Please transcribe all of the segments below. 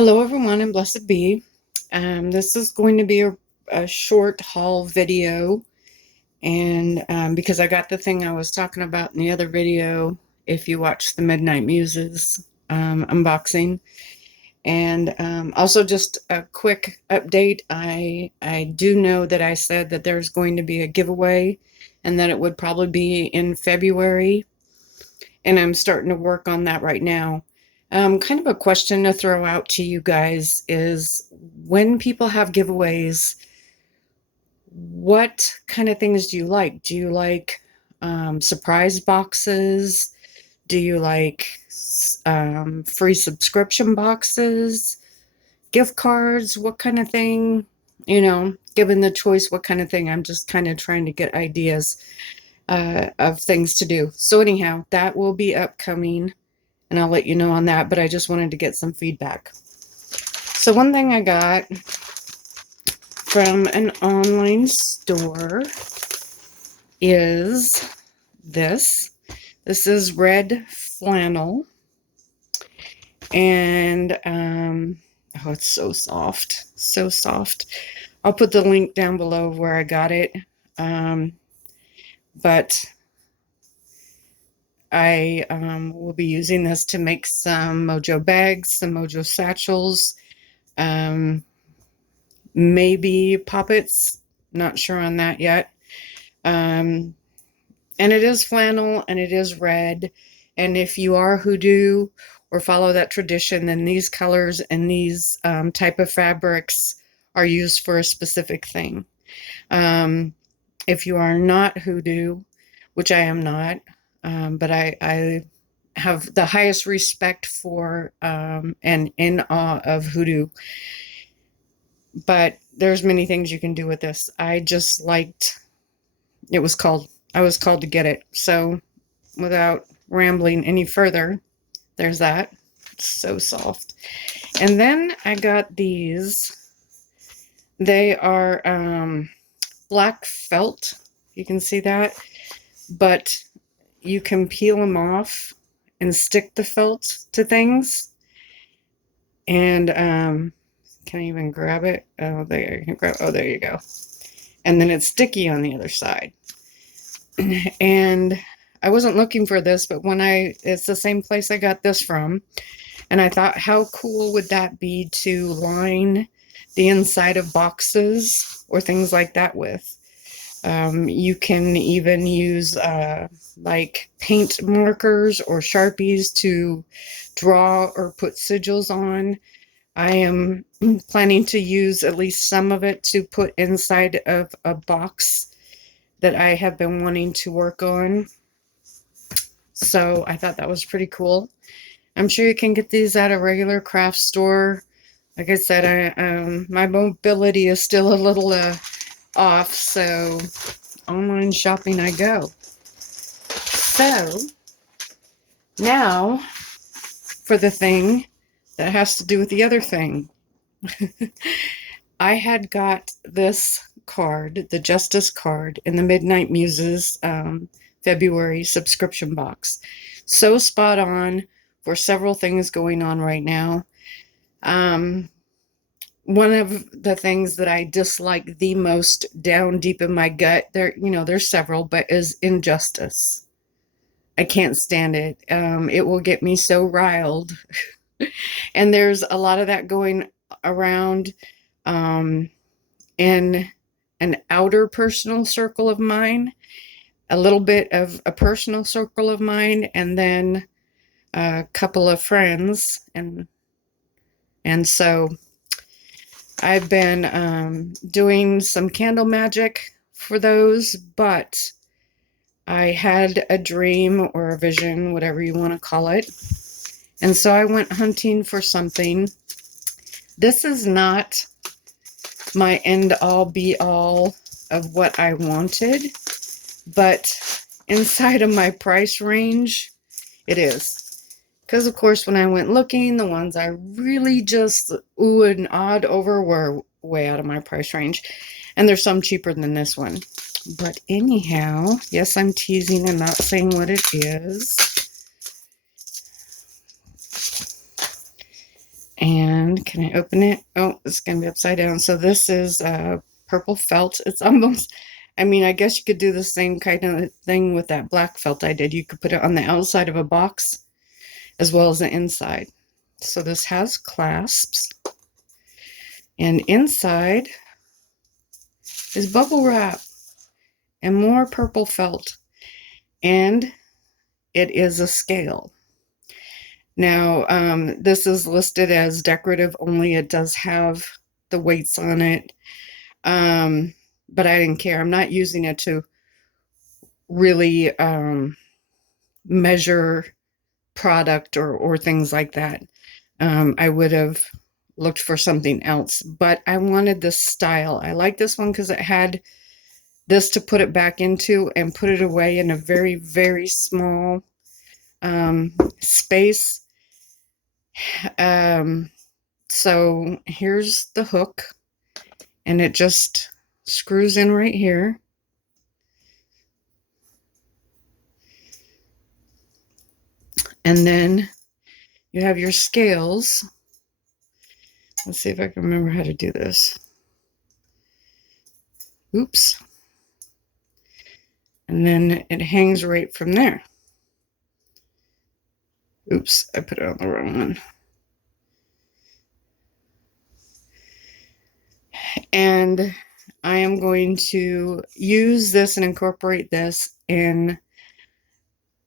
Hello everyone and blessed be. This is going to be a short haul video, and because I got the thing I was talking about in the other video, if you watch the Midnight Muses unboxing. And also just a quick update, I do know that I said that there's going to be a giveaway and that it would probably be in February, and I'm starting to work on that right now. Kind of a question to throw out to you guys is, when people have giveaways, what kind of things do you like? Do you like surprise boxes? Do you like free subscription boxes, gift cards? What kind of thing? Given the choice, what kind of thing? I'm just kind of trying to get ideas of things to do. So anyhow, that will be upcoming, and I'll let you know on that, but I just wanted to get some feedback. So one thing I got from an online store is this. This is red flannel, and oh, it's so soft, so soft. I'll put the link down below where I got it, but I will be using this to make some mojo bags, some mojo satchels, maybe poppets. Not sure on that yet. And it is flannel and it is red. And if you are hoodoo or follow that tradition, then these colors and these type of fabrics are used for a specific thing. If you are not hoodoo, which I am not, but I have the highest respect for and in awe of hoodoo. But there's many things you can do with this. I just liked, I was called to get it. So without rambling any further, there's that. It's so soft. And then I got these. They are black felt. You can see that. But you can peel them off and stick the felt to things. And can I even grab it? Oh, there you can grab. Oh, there you go. And then it's sticky on the other side. And I wasn't looking for this, but it's the same place I got this from. And I thought, how cool would that be to line the inside of boxes or things like that with? You can even use like paint markers or Sharpies to draw or put sigils on. I am planning to use at least some of it to put inside of a box that I have been wanting to work on. So I thought that was pretty cool. I'm sure you can get these at a regular craft store. Like I said, my mobility is still a little off, so online shopping I go. So now for the thing that has to do with the other thing. I had got this card, the Justice card, in the Midnight Muses February subscription box. So spot on for several things going on right now. One of the things that I dislike the most down deep in my gut, there's several, but is injustice. I can't stand it. It will get me so riled. And there's a lot of that going around in an outer personal circle of mine, a little bit of a personal circle of mine, and then a couple of friends. And so I've been doing some candle magic for those, but I had a dream or a vision, whatever you want to call it. And so I went hunting for something. This is not my end-all be-all of what I wanted, but inside of my price range, it is. Because, of course, when I went looking, the ones I really just ooh and awed over were way out of my price range. And there's some cheaper than this one. But anyhow, yes, I'm teasing and not saying what it is. And can I open it? Oh, it's going to be upside down. So this is purple felt. It's almost, I mean, I guess you could do the same kind of thing with that black felt I did. You could put it on the outside of a box as well as the inside. So this has clasps. And inside is bubble wrap and more purple felt. And it is a scale. Now, this is listed as decorative only. It does have the weights on it, but I didn't care. I'm not using it to really measure product or things like that. I would have looked for something else, but I wanted this style. I like this one because it had this to put it back into and put it away in a very, very small space. So here's the hook, and it just screws in right here. And then you have your scales. Let's see if I can remember how to do this. Oops. And then it hangs right from there. Oops, I put it on the wrong one. And I am going to use this and incorporate this in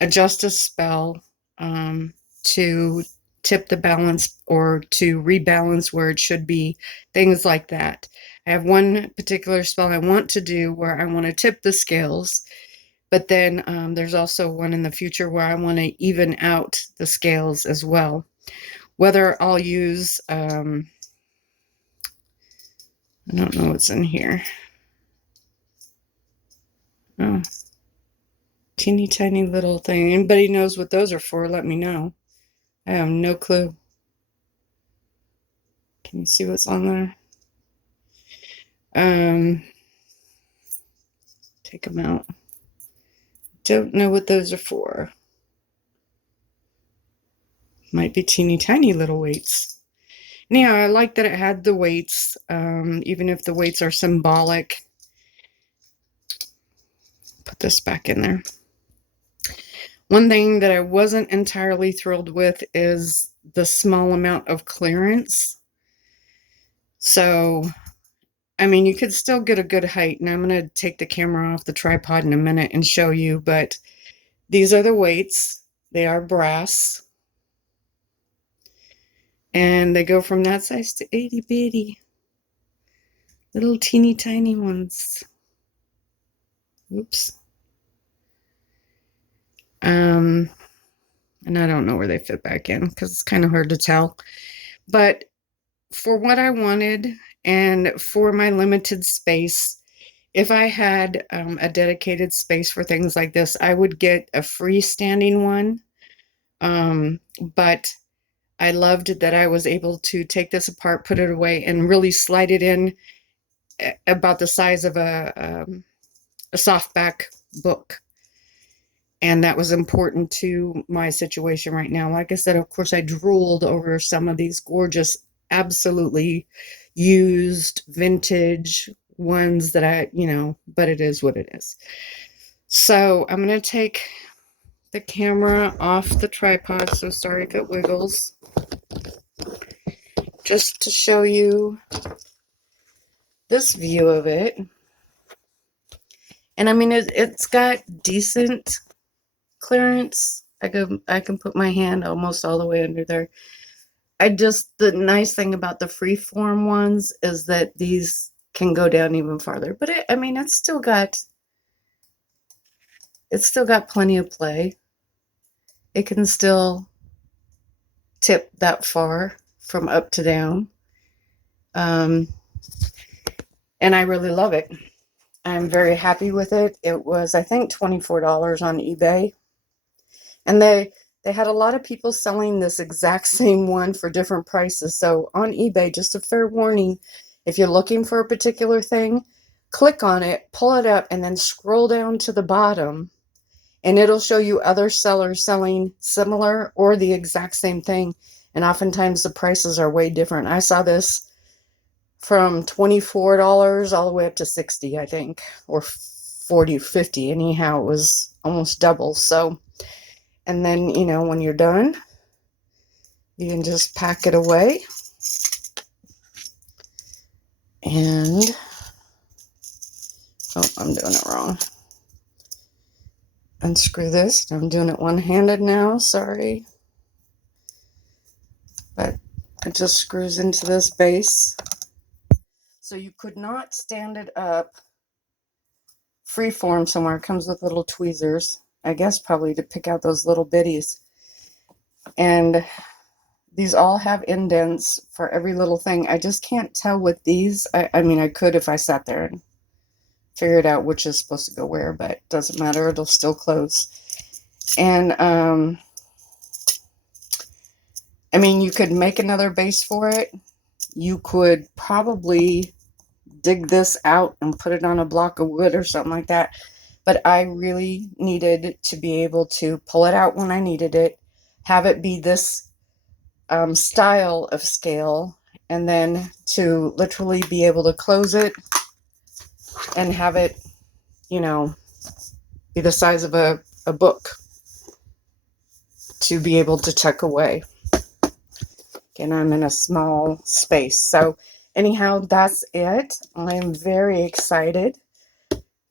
a justice spell to tip the balance or to rebalance where it should be, things like that. I have one particular spell I want to do where I want to tip the scales, but then there's also one in the future where I want to even out the scales as well. Whether I'll use, I don't know what's in here. Oh, teeny tiny little thing. Anybody knows what those are for, let me know. I have no clue. Can you see what's on there? Take them out. Don't know what those are for. Might be teeny tiny little weights. Anyhow, I like that it had the weights, even if the weights are symbolic. Put this back in there. One thing that I wasn't entirely thrilled with is the small amount of clearance. So, I mean, you could still get a good height, and I'm going to take the camera off the tripod in a minute and show you, but these are the weights. They are brass. And they go from that size to itty bitty. Little teeny tiny ones. Oops. And I don't know where they fit back in because it's kind of hard to tell. But for what I wanted and for my limited space, if I had a dedicated space for things like this, I would get a freestanding one. But I loved that I was able to take this apart, put it away, and really slide it in about the size of a softback book. And that was important to my situation right now. Like I said, of course, I drooled over some of these gorgeous, absolutely used vintage ones that but it is what it is. So I'm going to take the camera off the tripod. So sorry if it wiggles. Just to show you this view of it. And I mean, it's got decent clearance. I can put my hand almost all the way under there. The nice thing about the freeform ones is that these can go down even farther. But it's still got plenty of play. It can still tip that far from up to down. And I really love it. I'm very happy with it. It was, I think, $24 on eBay. And they had a lot of people selling this exact same one for different prices. So on eBay, just a fair warning, if you're looking for a particular thing, click on it, pull it up, and then scroll down to the bottom, and it'll show you other sellers selling similar or the exact same thing. And oftentimes the prices are way different. I saw this from $24 all the way up to 60, I think, or 40, 50. Anyhow, it was almost double. So, and then, you know, when you're done, you can just pack it away. And, oh, I'm doing it wrong. Unscrew this. I'm doing it one-handed now, sorry. But it just screws into this base. So you could not stand it up freeform somewhere. It comes with little tweezers, I guess probably to pick out those little bitties. And these all have indents for every little thing. I just can't tell with these. I mean, I could if I sat there and figured out which is supposed to go where, but it doesn't matter. It'll still close. And, I mean, you could make another base for it. You could probably dig this out and put it on a block of wood or something like that. But I really needed to be able to pull it out when I needed it, have it be this style of scale, and then to literally be able to close it and have it, you know, be the size of a book to be able to tuck away. And I'm in a small space. So anyhow, that's it. I'm very excited.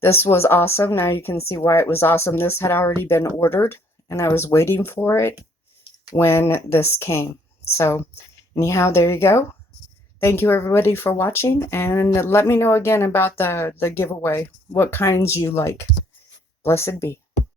This was awesome. Now you can see why it was awesome. This had already been ordered and I was waiting for it when this came. So anyhow, there you go. Thank you everybody for watching, and let me know again about the giveaway, what kinds you like. Blessed be.